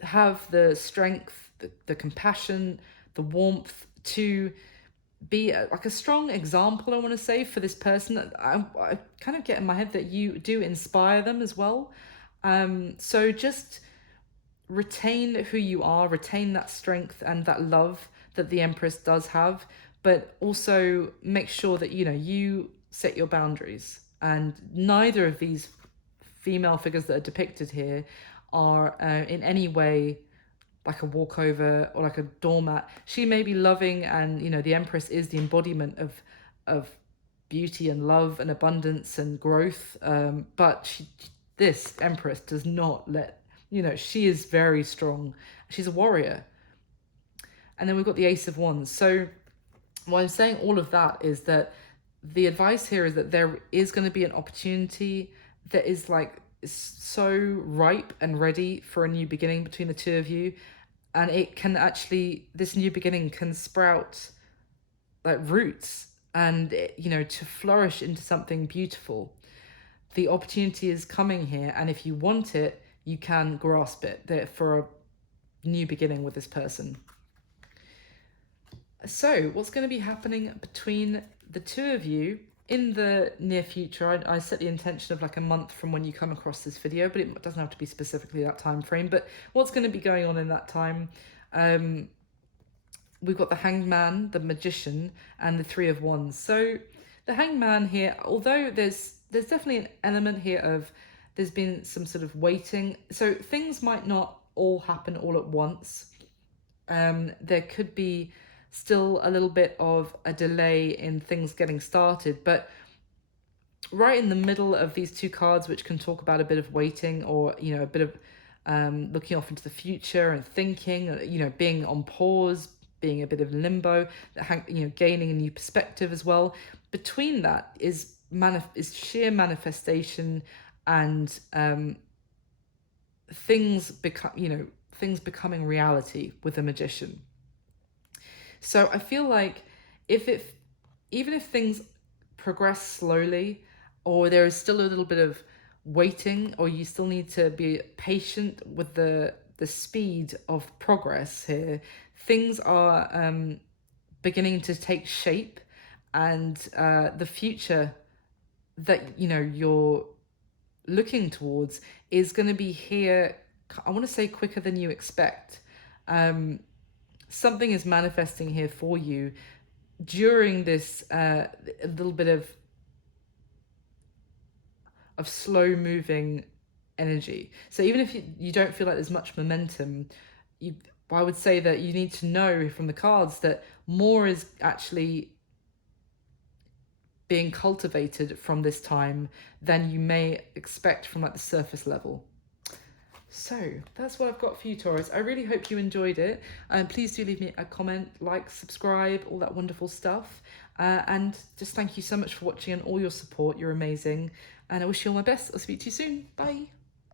have the strength, the compassion, the warmth to be like a strong example, I want to say, for this person. I kind of get in my head that you do inspire them as well. So just retain who you are, retain that strength and that love that the Empress does have, but also make sure that, you set your boundaries. And neither of these female figures that are depicted here are in any way like a walkover or like a doormat. She may be loving, and the Empress is the embodiment of beauty and love and abundance and growth, but this Empress does not let, she is very strong. She's a warrior. And then we've got the Ace of Wands. So why I'm saying all of that is that the advice here is that there is going to be an opportunity that is so ripe and ready for a new beginning between the two of you. And it can actually, this new beginning can sprout like roots and, to flourish into something beautiful. The opportunity is coming here. And if you want it, you can grasp it for a new beginning with this person. So what's going to be happening between the two of you in the near future? I set the intention of like a month from when you come across this video, but it doesn't have to be specifically that time frame. But what's going to be going on in that time? We've got the Hanged Man, the Magician, and the Three of Wands. So the Hanged Man here, although there's definitely an element here of there's been some sort of waiting. So things might not all happen all at once. There could be still a little bit of a delay in things getting started, but right in the middle of these two cards, which can talk about a bit of waiting or a bit of looking off into the future and thinking, being on pause, being a bit of limbo, gaining a new perspective as well. Between that is sheer manifestation and things becoming reality with the Magician. So I feel like even if things progress slowly, or there is still a little bit of waiting, or you still need to be patient with the speed of progress here, things are beginning to take shape, and the future that you're looking towards is going to be here, I want to say, quicker than you expect. Something is manifesting here for you during this a little bit of slow moving energy. So even if you don't feel like there's much momentum, I would say that you need to know from the cards that more is actually being cultivated from this time than you may expect from like the surface level. So that's what I've got for you, Taurus. I really hope you enjoyed it. Please do leave me a comment, like, subscribe, all that wonderful stuff. And just thank you so much for watching and all your support. You're amazing. And I wish you all my best. I'll speak to you soon. Bye.